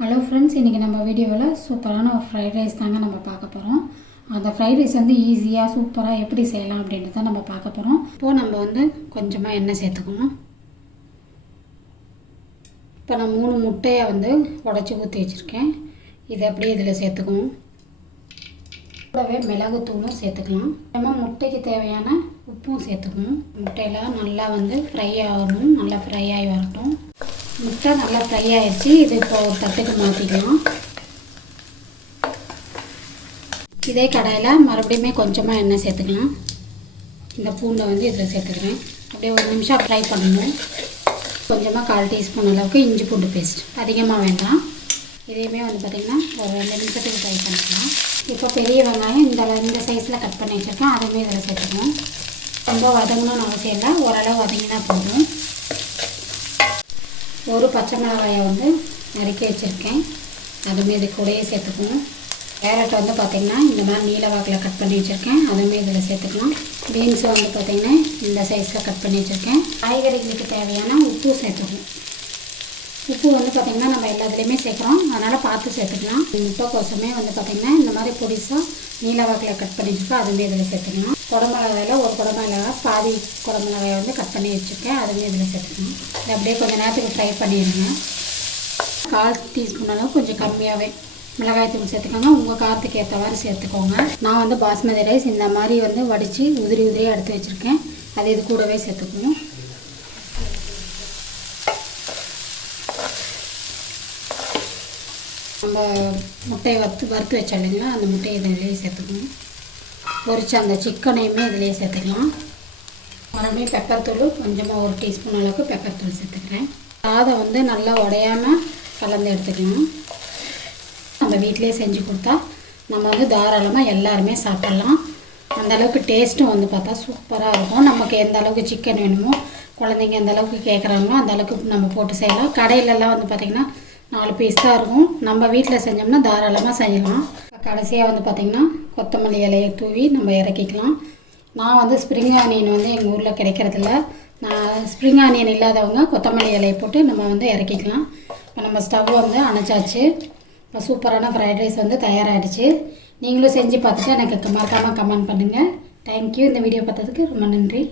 Hello friends, இன்றைக்கி நம்ம வீடியோவில் சூப்பரான ஒரு ஃப்ரைட் ரைஸ் தாங்க நம்ம பார்க்க போகிறோம். அந்த ஃப்ரைட் ரைஸ் வந்து ஈஸியாக சூப்பராக எப்படி செய்யலாம் அப்படின்ட்டு தான் நம்ம பார்க்க போகிறோம். இப்போது நம்ம வந்து கொஞ்சமாக எண்ணெய் சேர்த்துக்கணும். இப்போ நான் 3 முட்டையை வந்து உடச்சி ஊற்றி வச்சுருக்கேன். இதை அப்படியே இதில் சேர்த்துக்கணும். கூடவே மிளகுத்தூளும் சேர்த்துக்கலாம். நம்ம முட்டைக்கு தேவையான உப்பும் சேர்த்துக்கணும். முட்டையெல்லாம் நல்லா வந்து ஃப்ரை ஆகணும். நல்லா ஃப்ரை ஆகி வரட்டும். முட்டை நல்லா ஃப்ரை ஆகிடுச்சு. இது இப்போ ஒரு தட்டுக்கு மாற்றிக்கலாம். இதே கடாயில் மறுபடியும் கொஞ்சமாக எண்ணெய் சேர்த்துக்கலாம். இந்த பூண்டை வந்து இதில் சேர்த்துக்கிறேன். அப்படியே 1 நிமிஷம் ஃப்ரை பண்ணணும். கொஞ்சமாக 1/4 டீஸ்பூன் அளவுக்கு இஞ்சி பூண்டு பேஸ்ட், அதிகமாக வேண்டாம். இதையுமே வந்து பார்த்திங்கன்னா ஒரு 2 நிமிஷத்துக்கு ஃப்ரை பண்ணிக்கலாம். இப்போ பெரிய வெங்காயம் இந்த சைஸில் கட் பண்ணி வச்சுருக்கேன். அதுவுமே இதில் சேர்த்துக்கணும். ரொம்ப வதங்கணும்னு அவசியம் இல்லை, ஓரளவு வதங்கினா போதும். ஒரு பச்சை மிளகாயை வந்து நறுக்கி வச்சுருக்கேன். அதுவுமே இது கூடயே சேர்த்துக்கணும். கேரட் வந்து பார்த்திங்கன்னா இந்த மாதிரி நீல வாக்கில் கட் பண்ணி வச்சுருக்கேன். அதுவுமே இதில் சேர்த்துக்கலாம். பீன்ஸ் வந்து பார்த்திங்கன்னா இந்த சைஸில் கட் பண்ணி வச்சுருக்கேன். காய்கறிகளுக்கு தேவையான உப்பு சேர்த்துக்கணும். உப்பு வந்து பார்த்திங்கன்னா நம்ம எல்லாத்துலேயுமே சேர்க்குறோம், அதனால் பார்த்து சேர்த்துக்கலாம். முட்டைக்கோசமே வந்து பார்த்திங்கன்னா இந்த மாதிரி பொடிசாக நீல வாக்கில் கட் பண்ணி வச்சுருக்கோம். அதுவுமே இதில் சேர்த்துக்கலாம். குடமிளகாயில் ஒரு குடமிளகா பாதி குடமிளகாயை வந்து கட் பண்ணி வச்சுருக்கேன். அதுவுமே இதில் சேர்த்துக்கலாம். இது அப்படியே கொஞ்சம் நேரத்துக்கு ஃப்ரை பண்ணிடுங்க. 1/4 டீஸ்பூன் அளவு கொஞ்சம் கம்மியாகவே மிளகாய் தூள் சேர்த்துக்கோங்க. உங்கள் காரத்துக்கு ஏற்றவாறு சேர்த்துக்கோங்க. நான் வந்து பாஸ்மதி ரைஸ் இந்த மாதிரி வந்து வடித்து உதிரியாக எடுத்து வச்சுருக்கேன். அது இது கூடவே சேர்த்துக்கணும். நம்ம முட்டையை வறுத்து வச்சோம் இல்லைங்களா, அந்த முட்டையை இதிலேயே சேர்த்துக்கணும். பொரிச்ச அந்த சிக்கனையுமே இதிலேயே சேர்த்துக்கலாம். மறுபடியும் பெப்பர் தூள் கொஞ்சமாக 1 டீஸ்பூன் அளவுக்கு பெப்பர் தூள் சேர்த்துக்கிறேன். சாதம் வந்து நல்லா உடையாமல் கலந்து எடுத்துக்கலாம். நம்ம வீட்டிலே செஞ்சு கொடுத்தா நம்ம வந்து தாராளமாக எல்லாருமே சாப்பிட்லாம். அந்தளவுக்கு டேஸ்ட்டும் வந்து பார்த்தா சூப்பராக இருக்கும். நமக்கு எந்த அளவுக்கு சிக்கன் வேணுமோ, குழந்தைங்க எந்த அளவுக்கு கேட்குறாங்களோ அந்த அளவுக்கு நம்ம போட்டு செய்யலாம். கடையிலலாம் வந்து பார்த்திங்கன்னா 4 பீஸ் தான் இருக்கும். நம்ம வீட்டில் செஞ்சோம்னா தாராளமாக செய்யலாம். கடைசியாக வந்து பார்த்திங்கன்னா கொத்தமல்லி இலையை தூவி நம்ம இறக்கிக்கலாம். நான் வந்து ஸ்ப்ரிங் ஆனியன் வந்து எங்கள் ஊரில் கிடைக்கிறதில்ல. நான் ஸ்ப்ரிங் ஆனியன் இல்லாதவங்க கொத்தமல்லி இலையை போட்டு நம்ம வந்து இறக்கிக்கலாம். இப்போ நம்ம ஸ்டவ் வந்து அணைச்சாச்சு. இப்போ சூப்பரான ஃப்ரைட் ரைஸ் வந்து தயாராகிடுச்சு. நீங்களும் செஞ்சு பார்த்துட்டு எனக்கு மறக்காமல் கமெண்ட் பண்ணுங்கள். தேங்க்யூ. இந்த வீடியோ பார்த்ததுக்கு ரொம்ப நன்றி.